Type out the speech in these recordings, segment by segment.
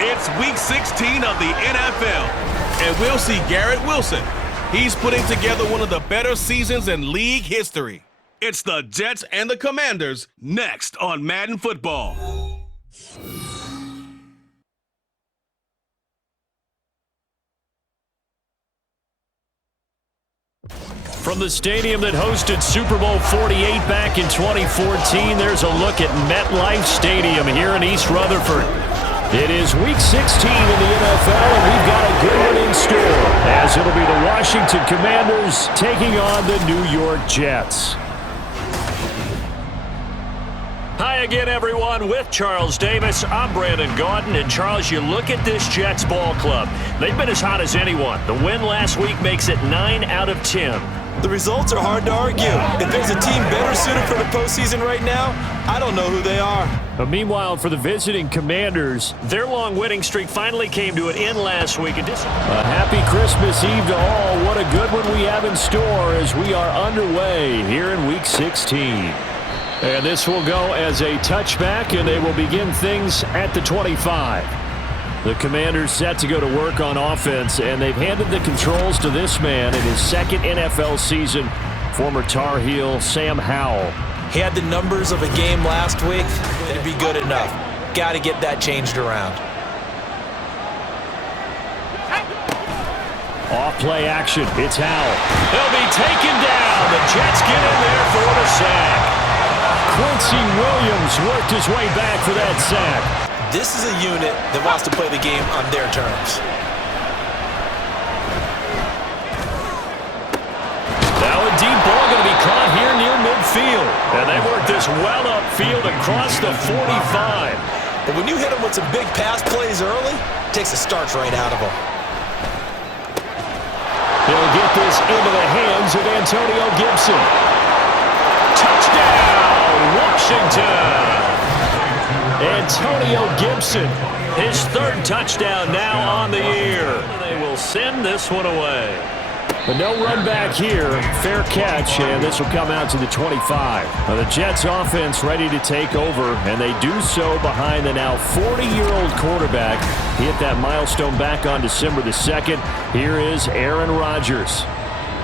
It's Week 16 of the NFL, and we'll see Garrett Wilson. He's putting together one of the better seasons in league history. It's the Jets and the Commanders next on Madden Football. From the stadium that hosted Super Bowl 48 back in 2014, there's a look at MetLife Stadium here in East Rutherford. It is Week 16 in the NFL, and we've got a good one in store, as it'll be the Washington Commanders taking on the New York Jets. Hi again, everyone. With Charles Davis, I'm Brandon Gaudin. And Charles, you look at this Jets ball club. They've been as hot as anyone. The win last week makes it 9 out of 10. The results are hard to argue. If there's a team better suited for the postseason right now, I don't know who they are. But meanwhile, for the visiting Commanders, their long winning streak finally came to an end last week. A happy Christmas Eve to all. What a good one we have in store as we are underway here in Week 16. And this will go as a touchback, and they will begin things at the 25. The Commanders set to go to work on offense, and they've handed the controls to this man in his second NFL season, former Tar Heel Sam Howell. He had the numbers of a game last week. It'd be good enough. Got to get that changed around. Off play action. It's Howell. He'll be taken down. The Jets get in there for the sack. Quincy Williams worked his way back for that sack. This is a unit that wants to play the game on their terms. Now a deep ball going to be caught here near midfield. And they work this well upfield across the 45. But when you hit them with some big pass plays early, it takes the starch right out of them. They'll get this into the hands of Antonio Gibson. Touchdown, Washington! Antonio Gibson, his third touchdown now on the year. They will send this one away. But no run back here. Fair catch, and this will come out to the 25. Now the Jets offense ready to take over, and they do so behind the now 40-year-old quarterback. He hit that milestone back on December the 2nd. Here is Aaron Rodgers.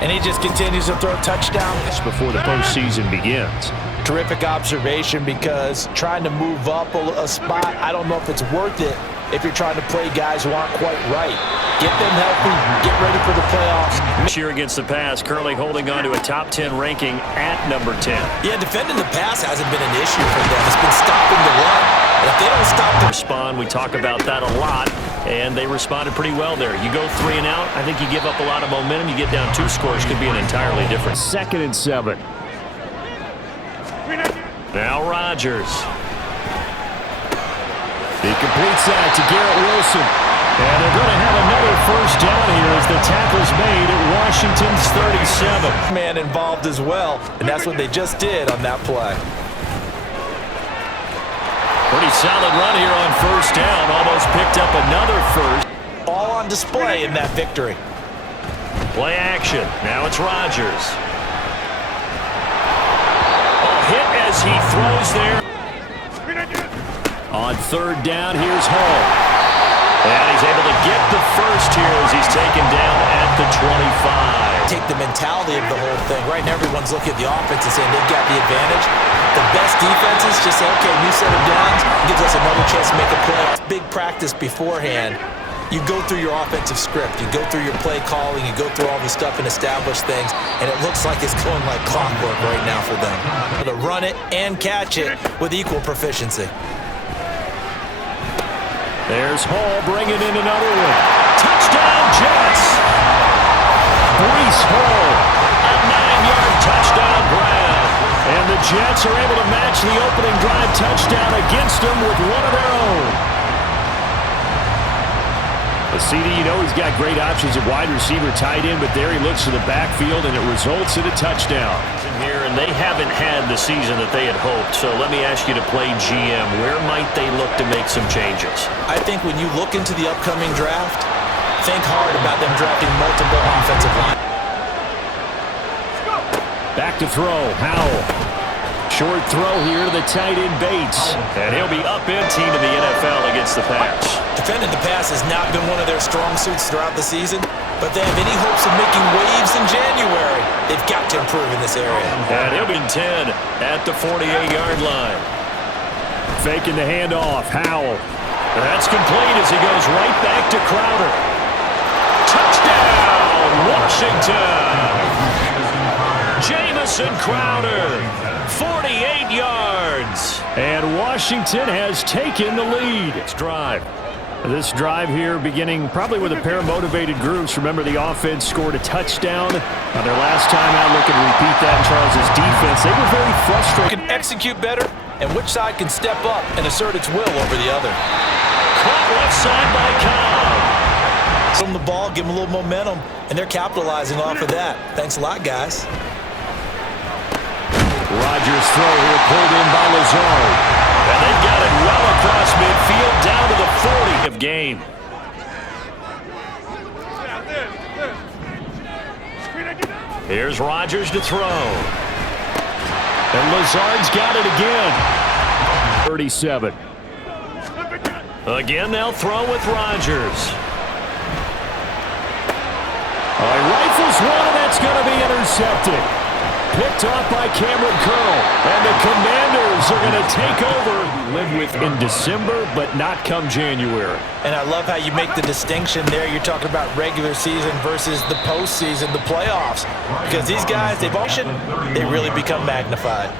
And he just continues to throw touchdowns before the postseason begins. Terrific observation, because trying to move up a spot, I don't know if it's worth it if you're trying to play guys who aren't quite right. Get them healthy, get ready for the playoffs. This year against the pass, currently holding on to a top 10 ranking at number 10. Yeah, defending the pass hasn't been an issue for them. It's been stopping the run. And if they don't stop the respond, we talk about that a lot, and they responded pretty well there. You go 3 and out, I think you give up a lot of momentum. You get down 2 scores, could be an entirely different. 2nd and 7. Now Rodgers. He completes that to Garrett Wilson. And they're going to have another first down here as the tackle's made at Washington's 37. Man involved as well, and that's what they just did on that play. Pretty solid run here on first down. Almost picked up another first. All on display in that victory. Play action. Now it's Rodgers. Hit as he throws there. On 3rd down, here's Hall. And he's able to get the first here as he's taken down at the 25. Take the mentality of the whole thing. Right now, everyone's looking at the offense and saying they've got the advantage. The best defenses just say, okay, new set of downs, gives us another chance to make a play. Big practice beforehand. You go through your offensive script. You go through your play calling. You go through all the stuff and establish things. And it looks like it's going like clockwork right now for them. To run it and catch it with equal proficiency. There's Hall bringing in another one. Touchdown, Jets! Breece Hall, a 9-yard touchdown grab. And the Jets are able to match the opening drive touchdown against them with one of their own. CD, you know he's got great options at wide receiver, tight end, but there he looks to the backfield, and it results in a touchdown. Here, and they haven't had the season that they had hoped, so let me ask you to play GM. Where might they look to make some changes? I think when you look into the upcoming draft, think hard about them drafting multiple offensive line. Back to throw, Howell. Short throw here to the tight end Bates. And he'll be upending to the NFL against the pass. Defending the pass has not been one of their strong suits throughout the season, but they have any hopes of making waves in January. They've got to improve in this area. And he'll be 10 at the 48-yard line. Faking the handoff. Howell. That's complete as he goes right back to Crowder. Touchdown, Washington! Jamison Crowder, 48 yards. And Washington has taken the lead. It's drive. This drive here beginning probably with a pair of motivated groups. Remember, the offense scored a touchdown on their last time out. Looking to repeat that in Charles' defense. They were very frustrated. Can execute better, and which side can step up and assert its will over the other. Caught left side by Cobb. From the ball, give them a little momentum, and they're capitalizing off of that. Thanks a lot, guys. Rodgers' throw here pulled in by Lazard. And they've got it well across midfield down to the 40 of game. Here's Rodgers to throw. And Lazard's got it again. 37. Again, they'll throw with Rodgers. He rifles one, and that's going to be intercepted. Picked off by Cameron Curl. And the Commanders are going to take over. Live with in December, but not come January. And I love how you make the distinction there. You're talking about regular season versus the postseason, the playoffs. Because these guys, they really become magnified.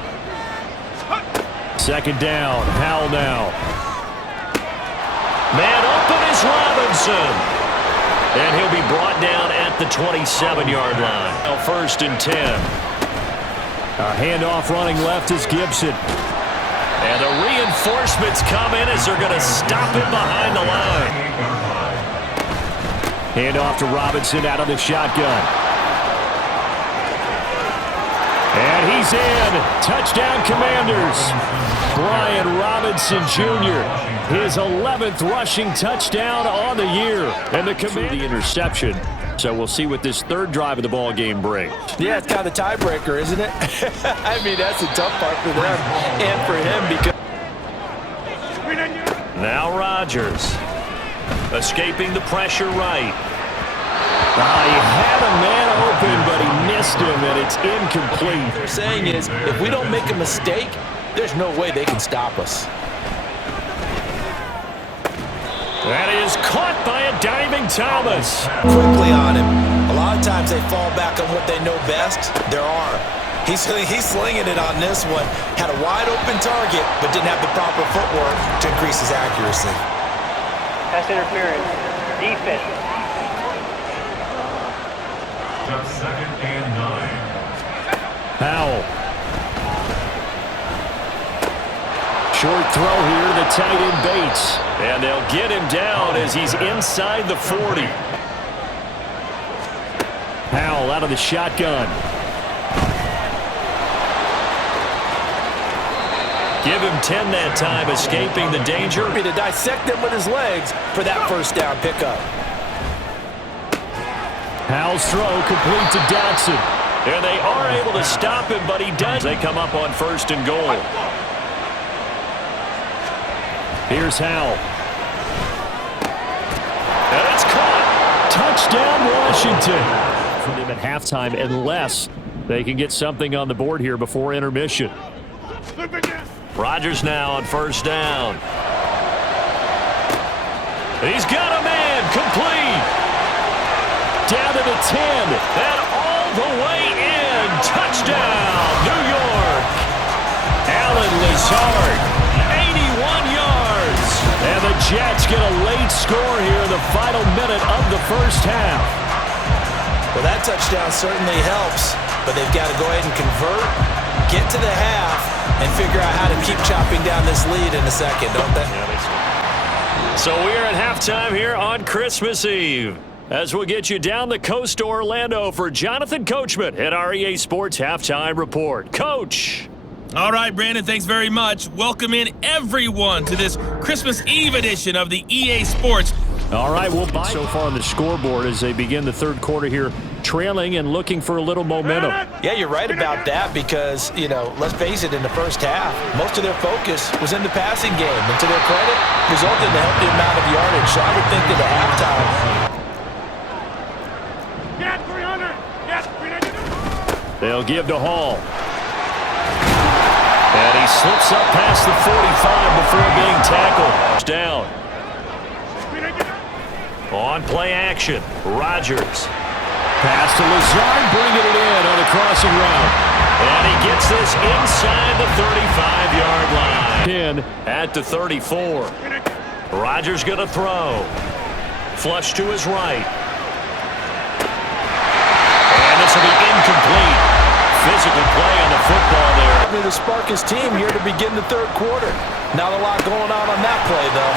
Second down. Howell now. Man open is Robinson. And he'll be brought down at the 27-yard line. Now 1st and 10. A handoff running left is Gibson. And the reinforcements come in as they're going to stop him behind the line. Handoff to Robinson out of the shotgun. And he's in. Touchdown, Commanders. Brian Robinson Jr., his 11th rushing touchdown on the year. And the interception. So we'll see what this third drive of the ball game brings. Yeah, it's kind of the tiebreaker, isn't it? I mean, that's a tough part for them and for him because... Now Rodgers. Escaping the pressure right. He had a man open, but he missed him, and it's incomplete. What they're saying is, if we don't make a mistake, there's no way they can stop us. That is caught by a diving Thomas. Quickly on him. A lot of times they fall back on what they know best, their arm. He's slinging it on this one. Had a wide open target, but didn't have the proper footwork to increase his accuracy. Pass interference. Defense. Second and 9. Howell. Short throw here to the tight end Bates. And they'll get him down as he's inside the 40. Howell out of the shotgun. Give him 10 that time, escaping the danger. To dissect them with his legs for that first down pickup. Howell's throw complete to Dotson. And they are able to stop him, but he does. They come up on 1st and goal. Here's Howell. And it's caught. Touchdown, Washington. For them at halftime, unless they can get something on the board here before intermission. Rodgers now on 1st down. He's got a man, complete. Down to the 10, and all the way in. Touchdown, New York. Allen Lazard, 81 yards. And the Jets get a late score here in the final minute of the first half. Well, that touchdown certainly helps, but they've got to go ahead and convert, get to the half, and figure out how to keep chopping down this lead in a second, don't they? So we are at halftime here on Christmas Eve, as we'll get you down the coast to Orlando for Jonathan Coachman at our EA Sports Halftime Report. Coach. All right, Brandon, thanks very much. Welcome in everyone to this Christmas Eve edition of the EA Sports. All right, we'll buy so far on the scoreboard as they begin the third quarter here, trailing and looking for a little momentum. Yeah, you're right about that because, let's face it, in the first half, most of their focus was in the passing game. And to their credit, resulted in a healthy amount of yardage. So I would think that at halftime, they'll give to Hall. And he slips up past the 45 before being tackled. Down. On play action, Rodgers. Pass to Lazard, bringing it in on a crossing route. And he gets this inside the 35-yard line. In at the 34. Rodgers going to throw. Flush to his right. And this will be incomplete. Physical play on the football there. to spark his team here to begin the third quarter. Not a lot going on that play, though.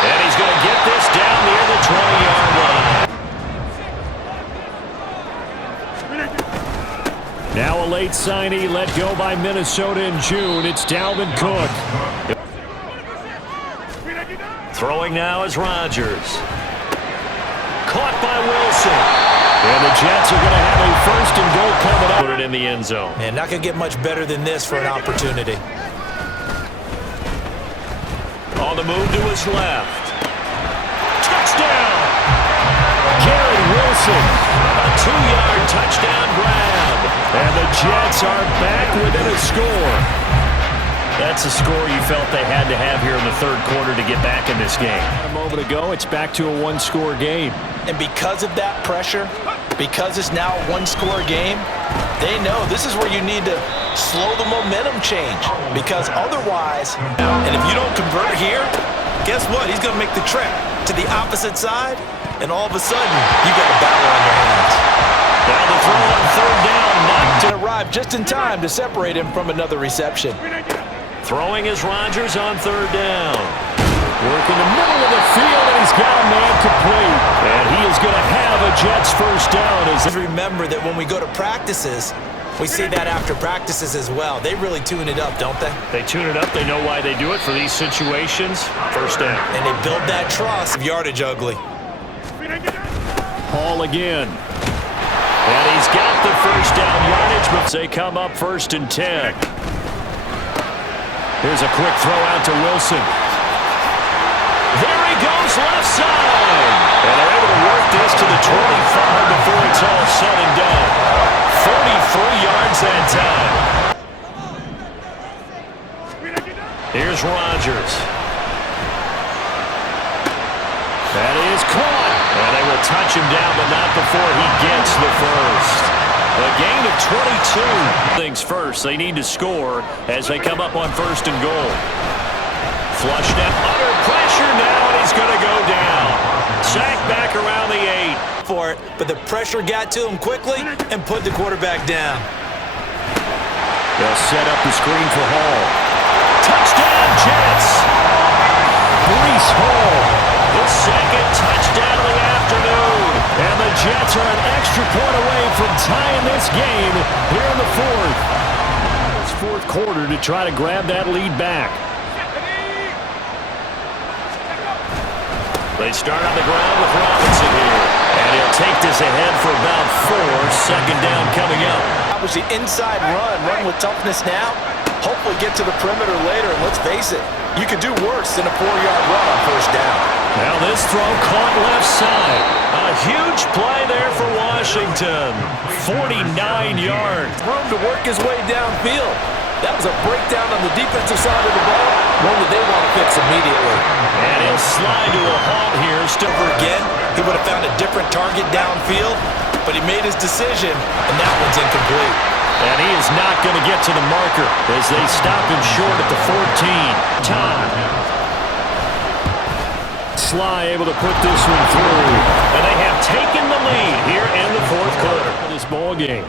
And he's going to get this down near the 20-yard line. Now a late signee let go by Minnesota in June. It's Dalvin Cook. Throwing now is Rodgers. Caught by Wilson. And the Jets are going to have a first and goal coming up. Put it in the end zone. Man, not going to get much better than this for an opportunity. On the move to his left. Touchdown! Garrett Wilson. A 2-yard touchdown grab. And the Jets are back within a score. That's a score you felt they had to have here in the third quarter to get back in this game. A moment ago, it's back to a one-score game. And because of that pressure, because it's now a one-score game, they know this is where you need to slow the momentum change. Because otherwise, and if you don't convert here, guess what? He's going to make the trek to the opposite side, and all of a sudden, you got a battle on your hands. Now the throw on third down, knocked to arrive just in time to separate him from another reception. Throwing is Rodgers on third down. Work in the middle of the field, and he's got a man complete. And he is going to have a Jets first down. Just remember that when we go to practices, we see that after practices as well. They really tune it up, don't they? They tune it up. They know why they do it for these situations. First down. And they build that trust. Yardage ugly. Hall again. And he's got the first down yardage, but they come up 1st and 10. Here's a quick throw out to Wilson. There he goes left side. And they're able to work this to the 25 before it's all said and done. 43 yards that time. Here's Rodgers. That is caught. And they will touch him down, but not before he gets the first. A gain of 22. Things first, they need to score as they come up on 1st and goal. Flushed out, under pressure now, and he's going to go down. Sacked back around the 8. For it, but the pressure got to him quickly and put the quarterback down. They'll set up the screen for Hall. Touchdown, Jets! Breece Hall, the second touchdown of the afternoon. And the Jets are an extra point away from tying this game here in the fourth. It's fourth quarter to try to grab that lead back. They start on the ground with Robinson here. And he'll take this ahead for about 4. Second down coming up. That was the inside run with toughness now. Hopefully get to the perimeter later. And let's face it, you could do worse than a 4-yard run on 1st down. Now this throw caught left side. A huge play there for Washington. 49 yards. Room to work his way downfield. That was a breakdown on the defensive side of the ball. One that they want to fix immediately. And he'll slide to a halt here. Still again, he would have found a different target downfield, but he made his decision, and that one's incomplete. And he is not going to get to the marker as they stop him short at the 14. Time. Sly able to put this one through. And they have taken the lead here in the fourth quarter of this ball game.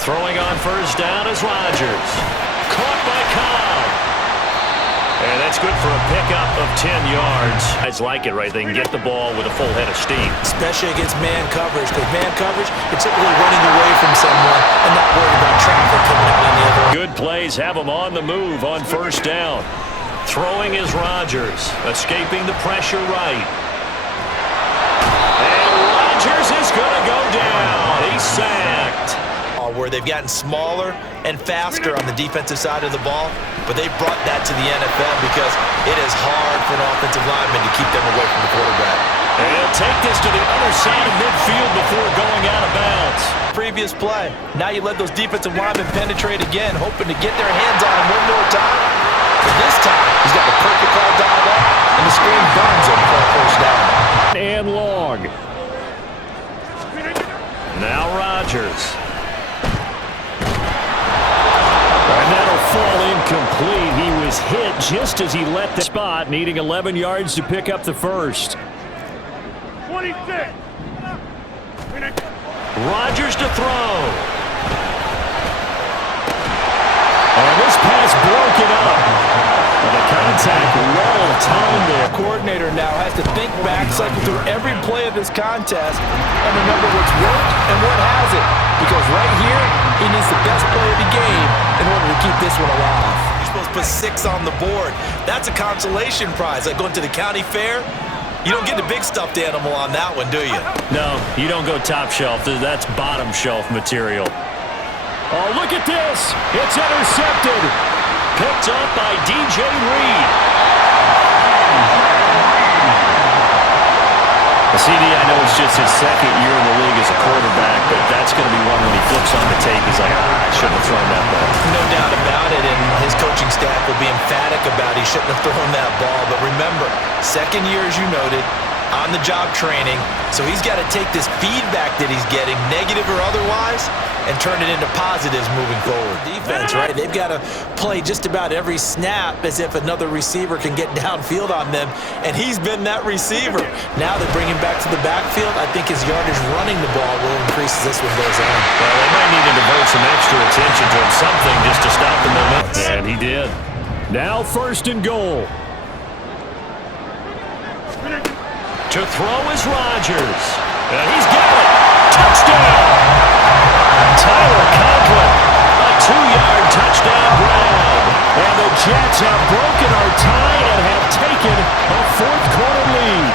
Throwing on 1st down is Rodgers. Caught by Cobb. And that's good for a pickup of 10 yards. Guys like it, right? They can get the ball with a full head of steam. Especially against man coverage, because man coverage, you're typically running away from someone and not worried about traffic coming out on the other end. Good plays have them on the move on first down. Throwing is Rodgers, escaping the pressure right. And Rodgers is going to go down. He's sacked. Where they've gotten smaller and faster on the defensive side of the ball, but they brought that to the NFL because it is hard for an offensive lineman to keep them away from the quarterback. And he'll take this to the other side of midfield before going out of bounds. Previous play. Now you let those defensive linemen penetrate again, hoping to get their hands on him one more time. But this time, he's got the perfect call dialed up, and the screen burns him for a first down. And long. Now Rodgers. And that'll fall incomplete. He was hit just as he let the spot, needing 11 yards to pick up the first. 26. Rodgers to throw. And this pass broken up. And the contact well timed there. Coordinator now has to think back, cycle through every play of this contest, and remember what's worked and what hasn't. Because right here, he needs the best play of the game in order to keep this one alive. You're supposed to put 6 on the board. That's a consolation prize, like going to the county fair. You don't get the big stuffed animal on that one, do you? No, you don't go top shelf. That's bottom shelf material. Oh, look at this. It's intercepted. Picked up by DJ Reed. CD, I know it's just his second year in the league as a quarterback, but that's going to be one when he flips on the tape. He's like, I shouldn't have thrown that ball. No doubt about it, and his coaching staff will be emphatic about he shouldn't have thrown that ball. But remember, second year, as you noted, on-the-job training, so he's got to take this feedback that he's getting, negative or otherwise, and turn it into positives moving forward. Defense, right? They've got to play just about every snap as if another receiver can get downfield on them, and he's been that receiver. Now they bring him back to the backfield. I think his yardage running the ball will increase as this one goes on. Well, they might need to devote some extra attention to him, something just to stop the momentum. And he did. Now first and goal. To throw is Rodgers. And he's got it. Touchdown! Tyler Conklin, a 2-yard touchdown grab. And the Jets have broken our tie and have taken a fourth-quarter lead.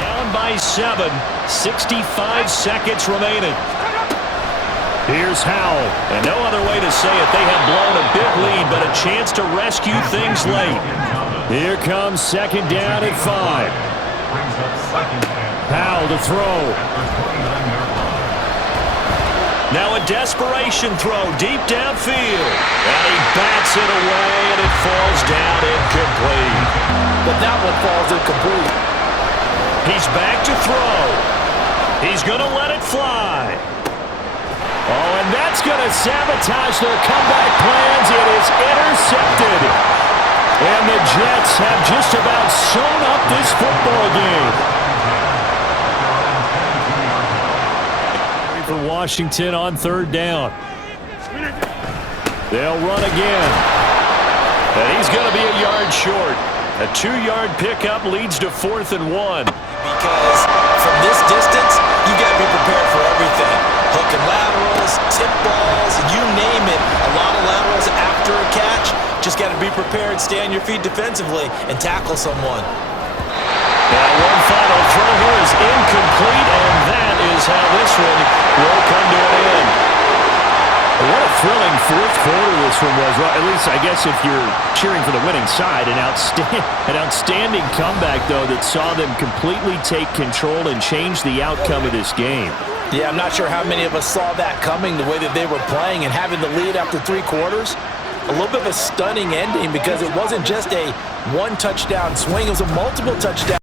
Down by 7, 65 seconds remaining. Here's Howell, and no other way to say it. They have blown a big lead, but a chance to rescue things late. Here comes second down at 5. Howell to throw. Now a desperation throw deep downfield. And he bats it away, and it falls down incomplete. But that one falls incomplete. He's back to throw. He's going to let it fly. Oh, and that's going to sabotage their comeback plans. It is intercepted. And the Jets have just about sewn up this football game. For Washington on third down. They'll run again. And he's going to be a yard short. A 2-yard pickup leads to 4th and 1. Because from this distance, you got to be prepared for everything. Hook and laterals, tip balls, you name it. A lot of laterals after a catch. Just got to be prepared, stay on your feet defensively, and tackle someone. Now one final throw here is incomplete, and that is how this one will come to an end. What a thrilling fourth quarter this one was. Well, at least, I guess, if you're cheering for the winning side, an outstanding comeback, though, that saw them completely take control and change the outcome of this game. Yeah, I'm not sure how many of us saw that coming, the way that they were playing and having the lead after 3 quarters. A little bit of a stunning ending because it wasn't just a one-touchdown swing. It was a multiple touchdown.